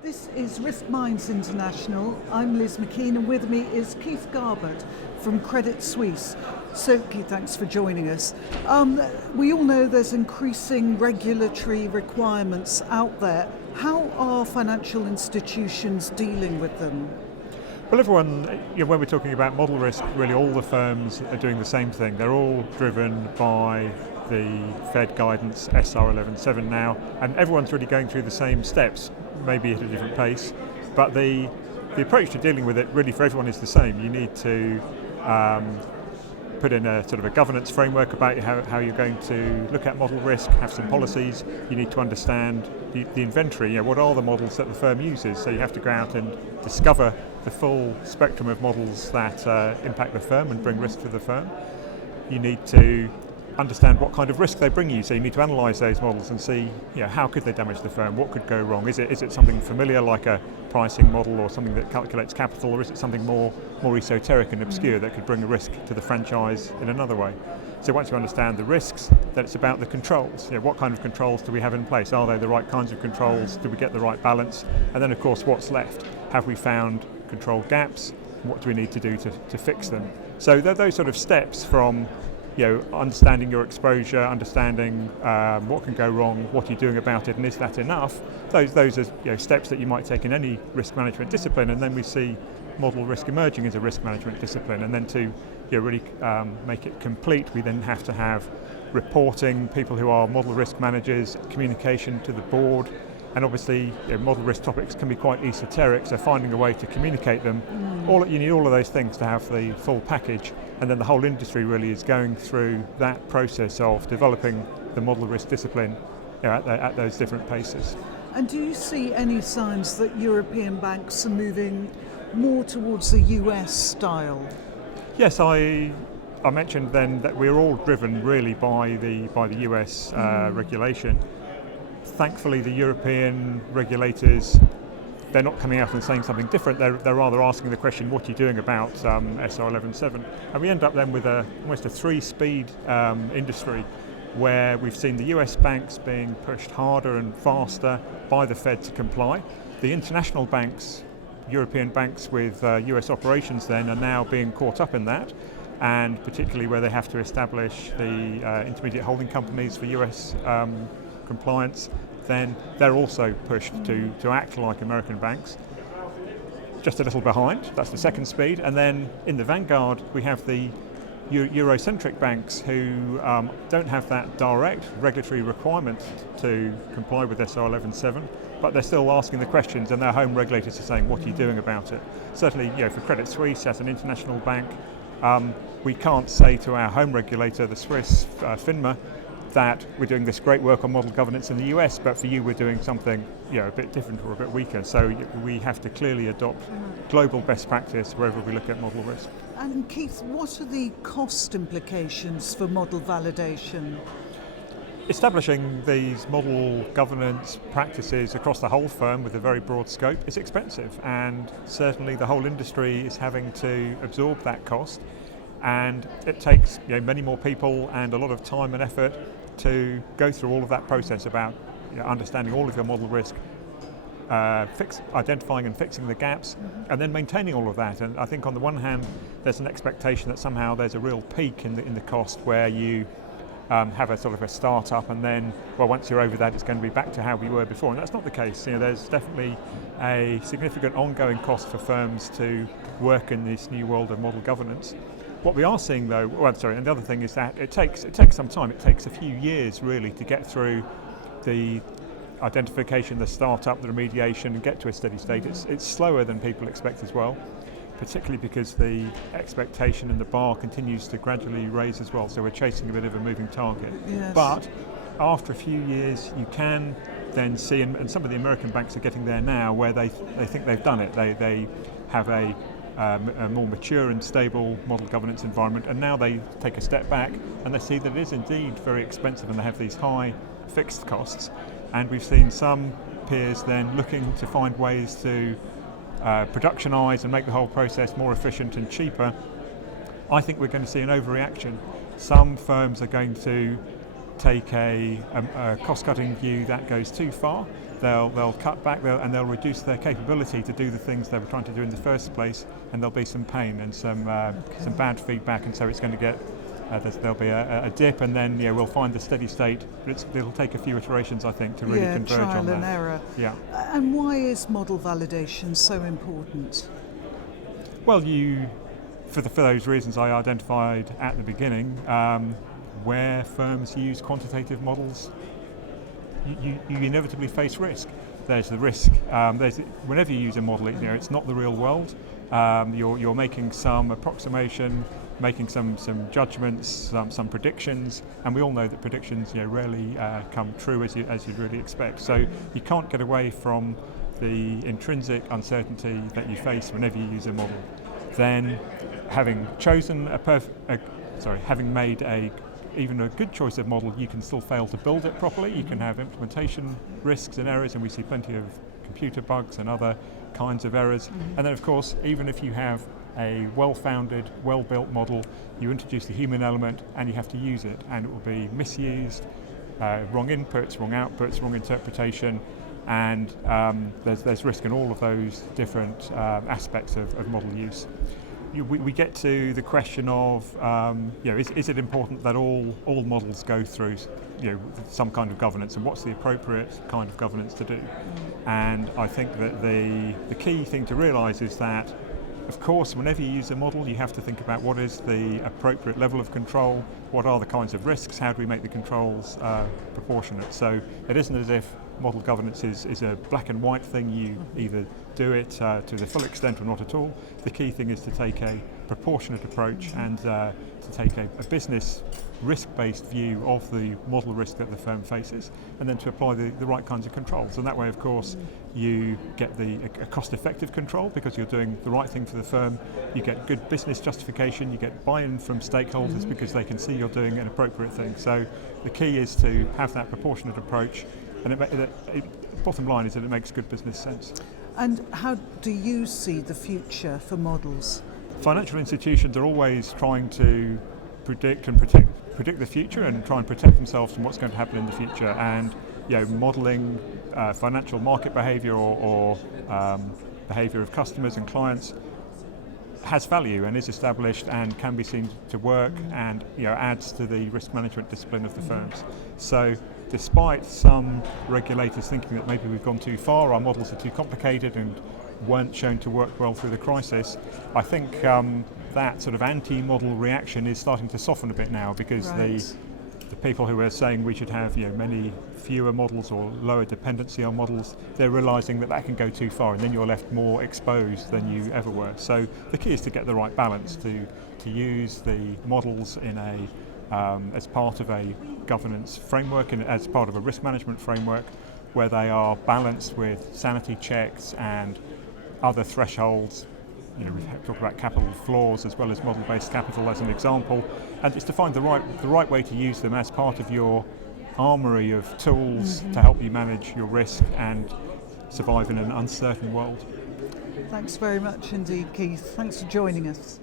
This is Risk Minds International. I'm Liz McKean, and with me is Keith Garbutt from Credit Suisse. So, Keith, thanks for joining us. We all know there's increasing regulatory requirements out there. How are financial institutions dealing with them? Well, everyone, when we're talking about model risk, really all the firms are doing the same thing. They're all driven by the Fed guidance SR 11.7 now, and everyone's really going through the same steps, maybe at a different pace. But the approach to dealing with it really for everyone is the same. You need to put in a sort of a governance framework about how you're going to look at model risk, have some policies. You need to understand the inventory, what are the models that the firm uses. So you have to go out and discover the full spectrum of models that impact the firm and bring risk to the firm. You need to understand what kind of risk they bring you, so you need to analyse those models and see how could they damage the firm, what could go wrong. Is it something familiar like a pricing model or something that calculates capital, or is it something more esoteric and obscure that could bring a risk to the franchise in another way? So once you understand the risks, then it's about the controls. What kind of controls do we have in place? Are they the right kinds of controls? Do we get the right balance? And then of course what's left? Have we found control gaps? What do we need to do to fix them? So those sort of steps from understanding your exposure, understanding what can go wrong, what are you doing about it, and is that enough? Those are steps that you might take in any risk management discipline, and then we see model risk emerging as a risk management discipline. And then to really make it complete, we then have to have reporting, people who are model risk managers, communication to the board, and obviously model risk topics can be quite esoteric, so finding a way to communicate them. You need all of those things to have the full package, and then the whole industry really is going through that process of developing the model risk discipline at those different paces. And do you see any signs that European banks are moving more towards the US style? Yes, I mentioned then that we're all driven really by the US regulation. Thankfully, the European regulators, they're not coming out and saying something different. They're rather asking the question, what are you doing about SR 11.7? And we end up then with almost a three-speed industry where we've seen the US banks being pushed harder and faster by the Fed to comply. The international banks, European banks with US operations then, are now being caught up in that, and particularly where they have to establish the intermediate holding companies for US compliance, then they're also pushed to act like American banks. Just a little behind, that's the second speed. And then in the vanguard we have the Eurocentric banks who don't have that direct regulatory requirement to comply with SR 11.7, but they're still asking the questions, and their home regulators are saying, what are you doing about it? Certainly, for Credit Suisse as an international bank, we can't say to our home regulator, the Swiss FINMA, that we're doing this great work on model governance in the US, but for you we're doing something a bit different or a bit weaker. So we have to clearly adopt global best practice wherever we look at model risk. And Keith, what are the cost implications for model validation? Establishing these model governance practices across the whole firm with a very broad scope is expensive, and certainly the whole industry is having to absorb that cost. And it takes many more people and a lot of time and effort to go through all of that process about understanding all of your model risk, identifying and fixing the gaps, and then maintaining all of that. And I think on the one hand there's an expectation that somehow there's a real peak in the cost where you have a sort of a start-up, and then once you're over that it's going to be back to how we were before, and that's not the case. There's definitely a significant ongoing cost for firms to work in this new world of model governance. What we are seeing though, and the other thing is that it takes some time. It takes a few years really to get through the identification, the start-up, the remediation, and get to a steady state. It's slower than people expect as well, particularly because the expectation and the bar continues to gradually raise as well. So we're chasing a bit of a moving target. Yes. But after a few years, you can then see, and some of the American banks are getting there now, where they think they've done it. They have a more mature and stable model governance environment, and now they take a step back and they see that it is indeed very expensive and they have these high fixed costs. And we've seen some peers then looking to find ways to productionise and make the whole process more efficient and cheaper. I think we're going to see an overreaction. Some firms are going to take a cost-cutting view that goes too far, they'll cut back and they'll reduce their capability to do the things they were trying to do in the first place, and there'll be some pain and some bad feedback, and so it's going to get there'll be a dip, and then we'll find the steady state, but it'll take a few iterations, I think, to really converge on that. Trial and error. Yeah. And why is model validation so important? Well, for those reasons I identified at the beginning, where firms use quantitative models, you inevitably face risk. There's the risk. Whenever you use a model, it's not the real world. You're making some approximation, making some judgments, some predictions, and we all know that predictions rarely come true as you'd really expect. So you can't get away from the intrinsic uncertainty that you face whenever you use a model. Then, having chosen having made even a good choice of model, you can still fail to build it properly. You can have implementation risks and errors, and we see plenty of computer bugs and other kinds of errors. And then, of course, even if you have a well-founded, well-built model, you introduce the human element and you have to use it, and it will be misused, wrong inputs, wrong outputs, wrong interpretation, and there's risk in all of those different aspects of model use. We get to the question of, is it important that all models go through, some kind of governance, and what's the appropriate kind of governance to do? And I think that the key thing to realise is that, of course, whenever you use a model, you have to think about what is the appropriate level of control, what are the kinds of risks, how do we make the controls proportionate. So it isn't as if model governance is a black and white thing. You either do it to the full extent or not at all. The key thing is to take a proportionate approach and to take a business risk-based view of the model risk that the firm faces, and then to apply the right kinds of controls. And that way, of course, you get a cost-effective control because you're doing the right thing for the firm. You get good business justification. You get buy-in from stakeholders because they can see you're doing an appropriate thing. So the key is to have that proportionate approach, and bottom line is that it makes good business sense. And how do you see the future for models? Financial institutions are always trying to predict the future and try and protect themselves from what's going to happen in the future. And modelling financial market behaviour or behaviour of customers and clients has value and is established and can be seen to work, and adds to the risk management discipline of the firms. So, despite some regulators thinking that maybe we've gone too far, our models are too complicated and weren't shown to work well through the crisis, I think that sort of anti-model reaction is starting to soften a bit now, because the people who are saying we should have many fewer models or lower dependency on models, they're realising that can go too far, and then you're left more exposed than you ever were. So the key is to get the right balance, to use the models in as part of a governance framework and as part of a risk management framework, where they are balanced with sanity checks and other thresholds. We've talked about capital floors as well as model-based capital as an example, and it's to find the right way to use them as part of your armoury of tools to help you manage your risk and survive in an uncertain world. Thanks very much indeed, Keith. Thanks for joining us.